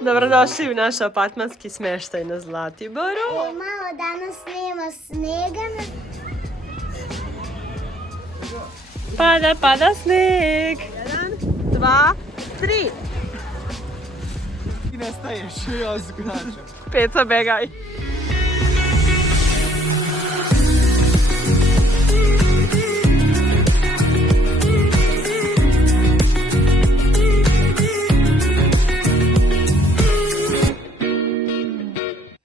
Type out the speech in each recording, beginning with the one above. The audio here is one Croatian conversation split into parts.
Dobrodošli u naš apartmanski smještaj na Zlatiboru. Malo danas nema snega. Pada sneg. 1, 2, 3. Ti ne staješ, ja zgrađam. Peca, begaj.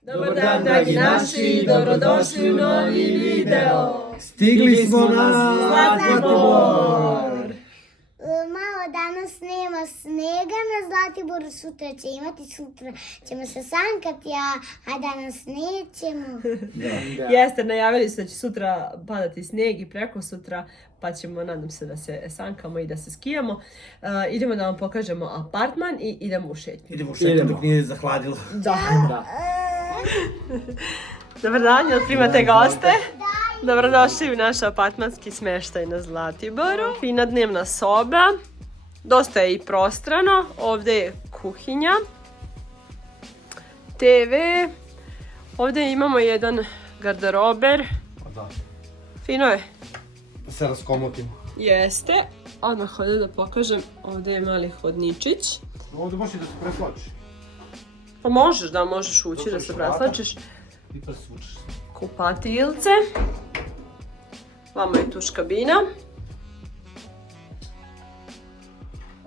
Dobar dan, dragi naši, dobrodošli u novi video. Stigli smo na Zlatibor. Malo danas nema snega na Zlatiboru, sutra će imati, sutra ćemo se sankati, a danas nećemo. Jeste, najavili su da će sutra padati snijeg i preko sutra, pa ćemo, nadam se, da se sankamo i da se skijamo. Idemo da vam pokažemo apartman i idemo u šetnju. Idemo u šetnju dok nije zahladilo. Da. Dobar dan, jel primate goste? Dobrodošli u naš apartmanski smještaj na Zlatiboru. Fina dnevna soba. Dosta je i prostrano. Ovdje je kuhinja. TV. Ovdje imamo jedan garderober. Fino je. Da se raskomotimo. Jeste. Odmah ovdje da pokažem. Ovdje je mali hodničić. Ovdje možeš i da se preslačiš. Pa možeš ući da se preslačiš. I presvučeš. Kupatilce. Vamo je tuš kabina.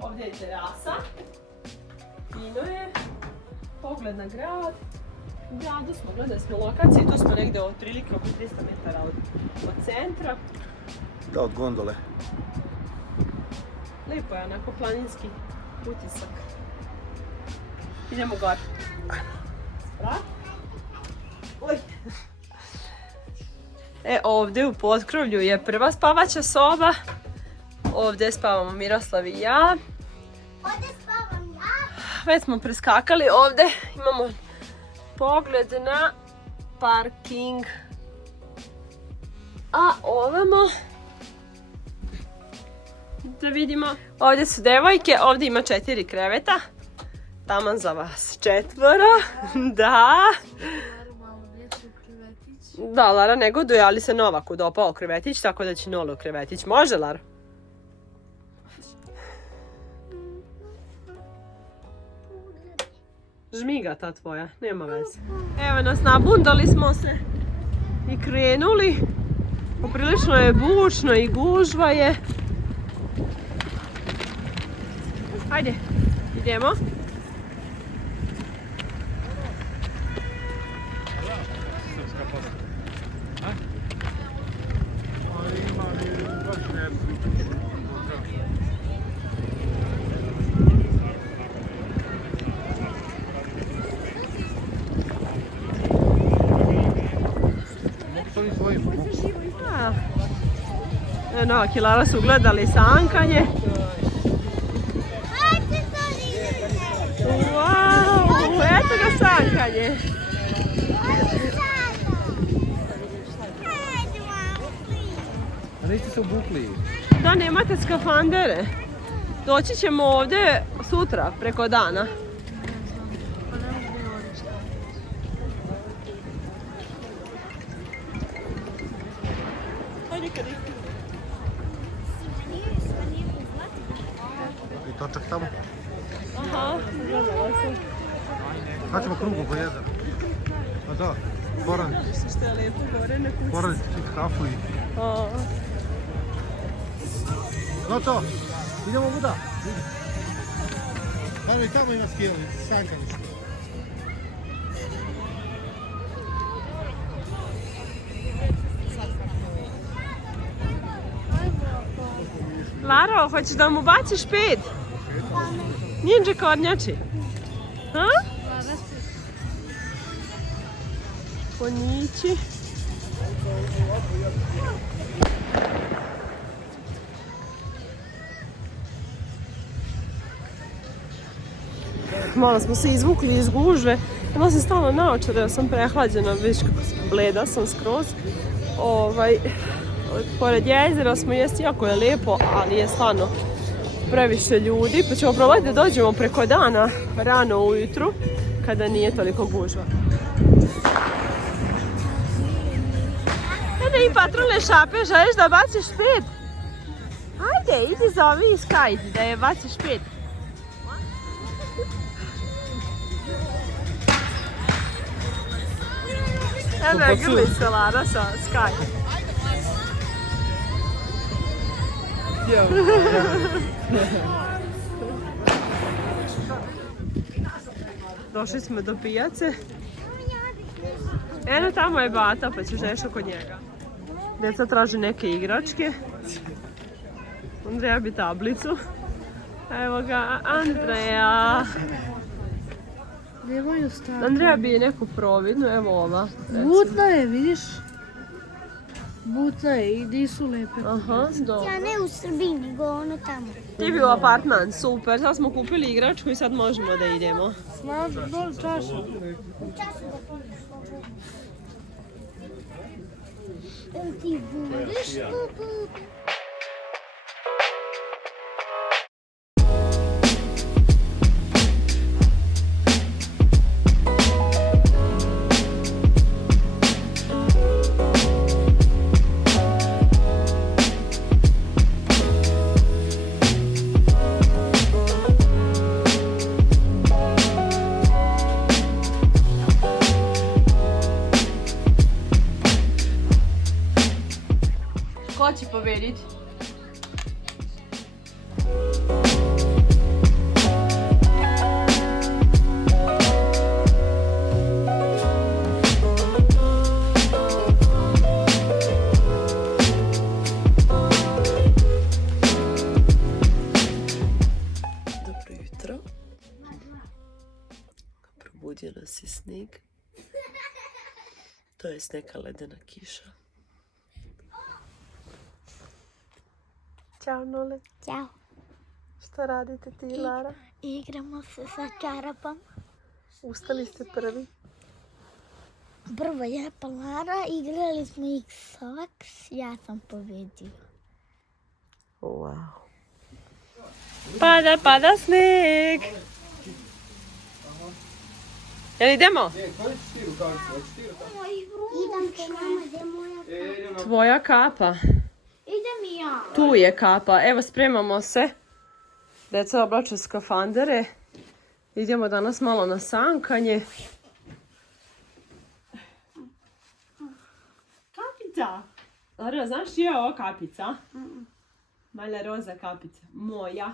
Ovdje je terasa. Fino je. Pogled na grad. U gradu smo, gledali smo lokaciji, tu smo negdje otprilike oko 300 metara od centra. Da, od gondole. Lijepo je onako planinski utisak. Idemo gore. Sprat. Oj. Ovdje u potkrovlju je prva spavaća soba. Ovdje spavamo Miroslav i ja. Ovdje spavam ja. Već smo preskakali ovdje. Imamo pogled na parking. A ovamo da vidimo. Ovdje su devojke. Ovdje ima 4 kreveta. Taman za vas 4. Da. Da, Lara ne goduje, ali se Novaku dopao krevetić, tako da će Nolo krevetić. Može, Lara? Žmiga ta tvoja, nema veze. Evo nas, nabundali smo se i krenuli. Poprilično je bučno i gužva je. Hajde, idemo. Eno, Kilara su gledali sankanje. Wow, eto ga sankanje. A niste se obukli? Da, nemate skafandere. Doći ćemo ovdje sutra, preko dana. I točak tamo? Aha, gledala sam. Sad ćemo krugom po jezeru. A da, Boran. Što je lijepo gore na kući. Boran ti kafu i... No to, idemo vuda. Tamo i tamo ima skijali, sankanje. Laro, hoćeš da mu baciš 5? Ninja kornjači. Ha? Konjići. Malo smo se izvukli iz gužve. Malo sam stala naočare, ja sam prehlađena, vidiš kako sam bleda sam skroz. Pored jezera smo, jest jako je lijepo, ali je stvarno previše ljudi, pa ćemo probati da dođemo preko dana, rano ujutru, kada nije toliko gužva. Ede i patrolne šape, želiš da baciš 5? Ajde, idi za ovi Sky, da je baciš 5. Eno je grlica Lara sa Sky. Došli smo do pijace. Eno tamo je Bata, pa ćeš nešto kod njega. Djeca traže neke igračke. Andreja bi tablicu. Evo ga, Andreja. Nemaju staviti. Andreja bi neku providnu, evo ova. Butna je, vidiš? Butna je i nisu lepe. Aha, dobro. Ja ne u Srbiji, nego ono tamo. Ti bi u apartman, super. Sad smo kupili igračku i sad možemo da idemo. Znam, dole čaša. Ti voliš bubu? Ko će pobediti? Dobro jutro. Probudio nas je snijeg. To je neka ledena kiša. Ćao Nole. Ćao. Šta radite ti i Lara? Igramo se sa čarapom. Ustali ste prvi. Prvo je pa Lara, igrali smo X-Ox, ja sam pobedio. Wow. Pada snijeg. Jel idemo? Idem te mama, gdje je moja? Tvoja kapa. Idem i ja. Tu je kapa. Evo spremamo se. Deca oblače skafandere. Idemo danas malo na sankanje. Kapica! Lara, znaš čija je ova kapica? Mala roza kapica. Moja.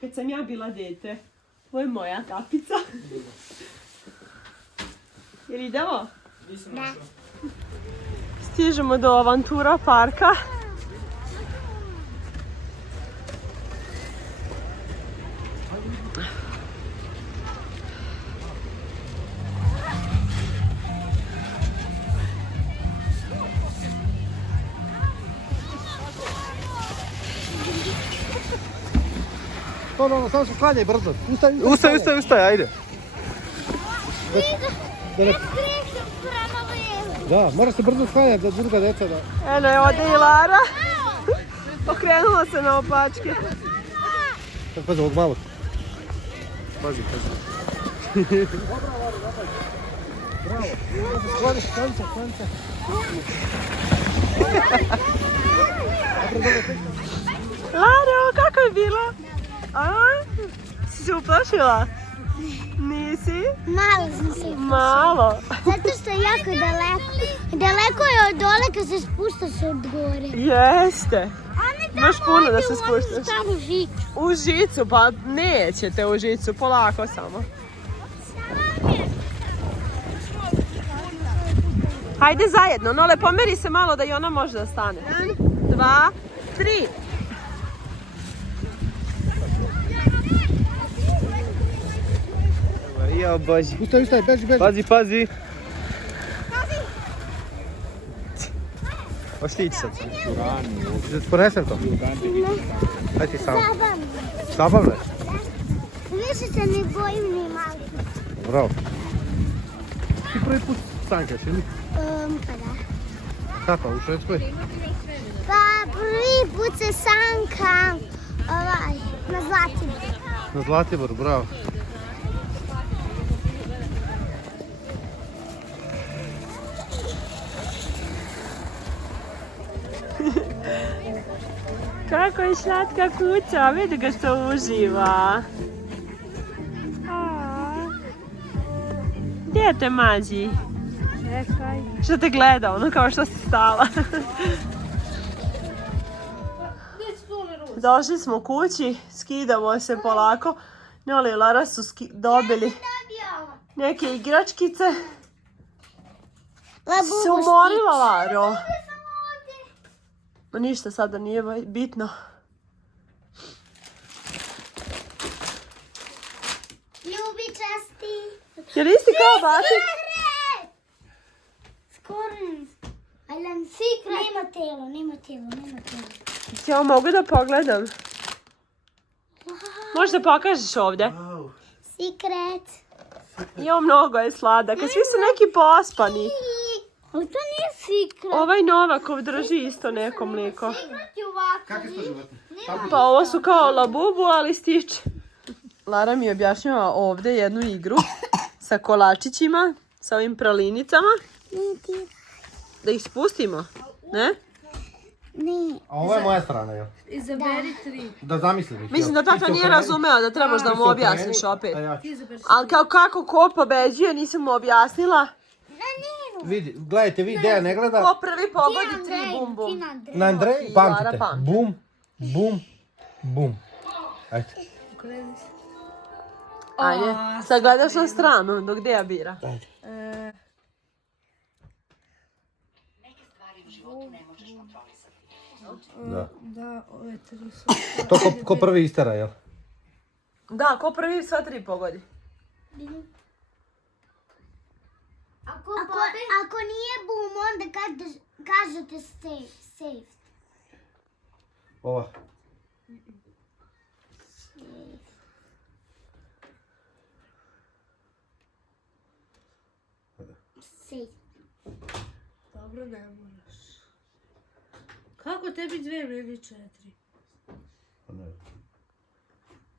Kad sam ja bila dete. Ovo je moja kapica. Jel idemo? Da. Stižemo do Avantura parka. No, samo se klanjaj brzo. Ustaj, ajde. Ja skrećem prema levo. Da, moraš se brzo sklanjati da druga deca da... Eno je ovdje i Lara. Okrenula se na opačke. Pazi, ovog malog. Pazi. Bravo. Skloniš, sklanca. Laro, kako je bilo? A? Si se uplašila? Nisi? Malo sam se Malo. zato što je jako daleko. Daleko je od dole kad se spuštaš od gore. Jeste. Imaš puno da se spuštaš. Staru žicu. U žicu, pa nećete u žicu, polako samo. Hajde zajedno, Nole, pomeri se malo da i ona može da stane. 2, 3. Marija, Bože. Ustaj, beži. Pazi. Hoćete ići sad? Ponesem to. Aj ti sam. Zabavno. Zabavno je. Više se ne bojim ni malo. Bravo. Ti prvi put sankaš, ili? Pa da. Kako, u Švedskoj? Pa prvi put se sankam Na Zlatiboru. Na Zlatiboru, bravo. Kako je slatka kuća, vidi ga što uživa. Gdje te mađi? Čekaj. Što te gleda, ono kao što si stala. Došli smo kući, skidamo se polako. Njoli i Lara su dobili neke igračkice. Se umorila, Laro. Ma ništa sada nije bitno. Ljubičasti. Jel isti kao bati? Skoro. Ajlan, nema telo. Ja mogu da pogledam. Možda pokažeš ovdje. Secret. Jo, mnogo je sladak. Svi su neki pospani. Ali to nije secret. Ovaj Novakov drži isto neko mlijeko. Secret je ovako. Kakvi su životinje? Pa ovo su kao labubu, ali stiče. Lara mi objašnjava ovdje jednu igru sa kolačićima, sa ovim pralinicama. Da ih spustimo, ne? Ne. A ovo je moja strana, jel? Izaberi 3. Da zamislim ih. Mislim da tata nije razumeo da trebaš da mu objasniš opet. A ja ću. Ali kako ko pobeđuje, nisam mu objasnila. Vidi, gledajte, vi Deja ne gleda. Ko prvi pogodi 3 bum bum. Na Andrej, I pamtite. Lara pamti. Bum, bum, bum. Ajde. Ajde, sad gledaš na stranu dok Deja bira. Ajde. Da. Da, ove 3 su. To ko prvi istara, jel? Da, ko prvi sva 3 pogodi. Ako nije bum, onda kažete safe. Ova. Safe. Dobro, ne moraš. Kako tebi 2, meni 4?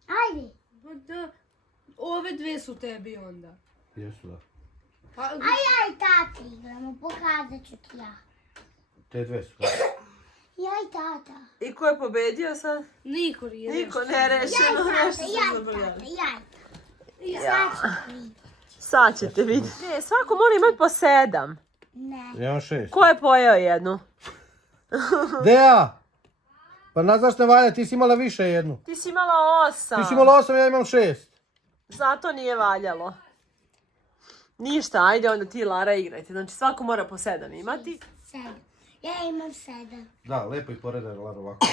Ajde. Pa da, ove 2 su tebi onda. Jesu, da. Pa, Aj, tata igramo, pokazat ću ti ja. Te dve su. Jaj, tata. I ko je pobedio sad? niko nije. Niko ne rešeno, nešto se zabrljali. Sad ćete vidjeti. Svako mora imati po 7. Ne. Ja imam 6. Ko je pojeo jednu? Deja! Pa znaš ne valja, ti si imala više jednu. Ti si imala 8. Ti si imala 8, ja imam 6. Zato nije valjalo. Ništa, ajde onda ti, Lara, igrajte. Znači svako mora po 7 imati. 7. Ja imam 7. Da, lepo ih poredaj, Lara, ovako.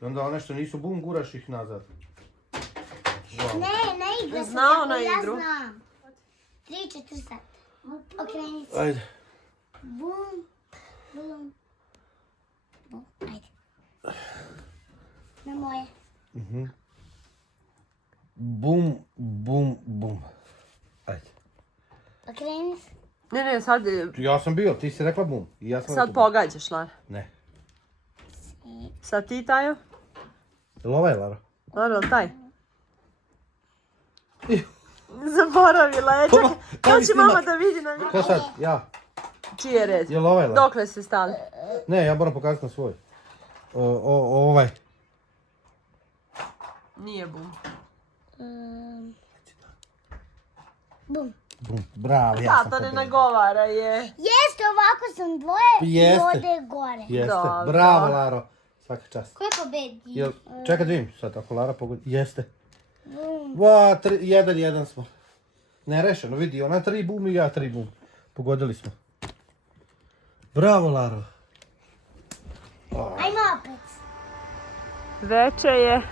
I onda one što nisu bum, guraš ih nazad. Wow. Ne igra se Znao tako, na ja igru. znam. 3, 4 sata. Okreni se. Ajde. Bum, bum, bum. Ajde. Na moje. Bum, bum, bum. Ajde. Okreni se. Ne, sad, Ja sam bio, ti si rekla bum. I ja sam sad rekla bum. pogađaš, Lara. Ne. Sad ti, Tajo? Jel ovaj, Lara? Lara, taj? Zaboravila je. Čekaj, to će mama da vidi na video. Ko sad? Ja. Čiji je red? Jel ovaj, Lara? Dokle ste stali? Ne, ja moram pokazati na svoj. Ovaj. Nije bum. Bum. Bum, bravo, ja sam Tata ne pobedio. nagovara je. Jeste, ovako sam dvoje Jeste. i ode gore. Jeste, Dobro. bravo, Laro. Svaka čast. Ko je pobedio? Jel, čekaj da vidim sad, ako Lara pogodi. Jeste. Bum. 1-1 smo. Nerešeno, vidi, ona 3 bum i ja 3 bum. Pogodili smo. Bravo, Laro. Ajmo opet. Veče je.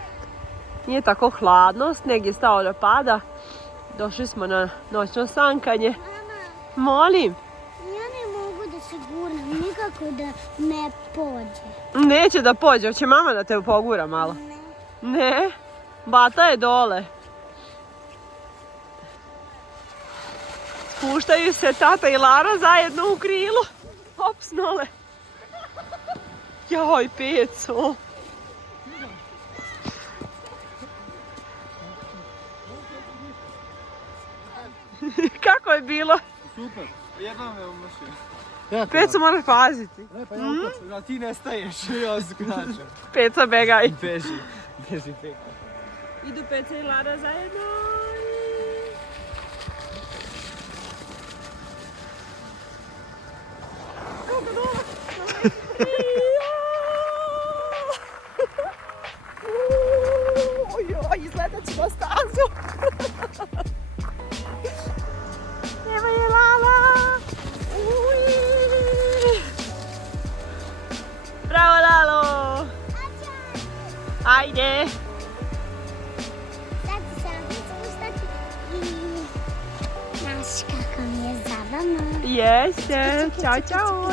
Nije tako hladno, sneg je stao da pada. Došli smo na noćno sankanje. Molim. Ja ne mogu da se gurnem, nikako da ne pođe. Neće da pođe, hoće mama da te pogura malo. Ne? Bata je dole. Spuštaju se tata i Lara zajedno u krilu. Opsnole. Joj, peco. Kako je bilo? Super. Jednom me umašio. Peco, moraš paziti. Ne, pa ja ukačem. Da ti ne staješ, ja skačem. Peco, begaj. Beži peka. Idu Peca i Lara zajedno. Kako dobro? Izgledat ću na stazu. Evo je Lala. Bravo Lalo. Ajde. Sad ću se ustati i... Znaš kako mi je zabavno. Jeste. Ćao, čao.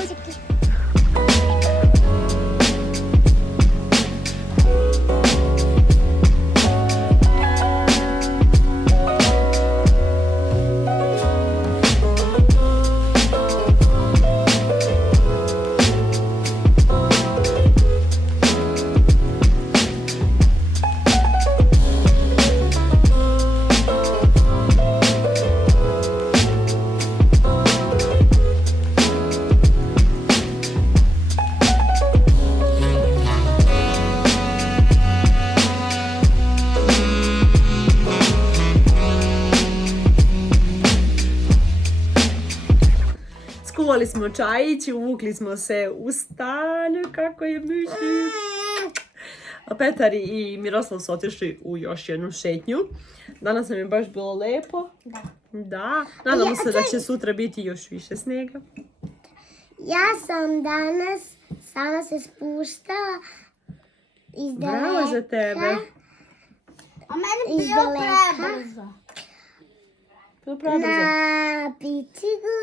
Skuvali smo čajić, uvukli smo se u stan, kako je mišljiv. A Petar i Miroslav su otišli u još jednu šetnju. Danas nam je baš bilo lepo. Da. Nadamo se da će sutra biti još više snega. Ja sam danas sama se spuštala iz daleka. Bravo za tebe. A meni bio prebrzo. Bilo prebrzo. Na picigu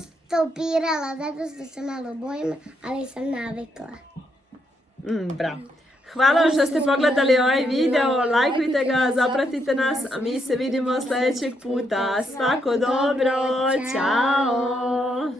stopirala, zato što se malo bojim, ali sam navikla. Bravo. Hvala vam što ste pogledali ovaj video, lajkujte ga, zapratite nas, a mi se vidimo sljedećeg puta. Svako dobro, ćao!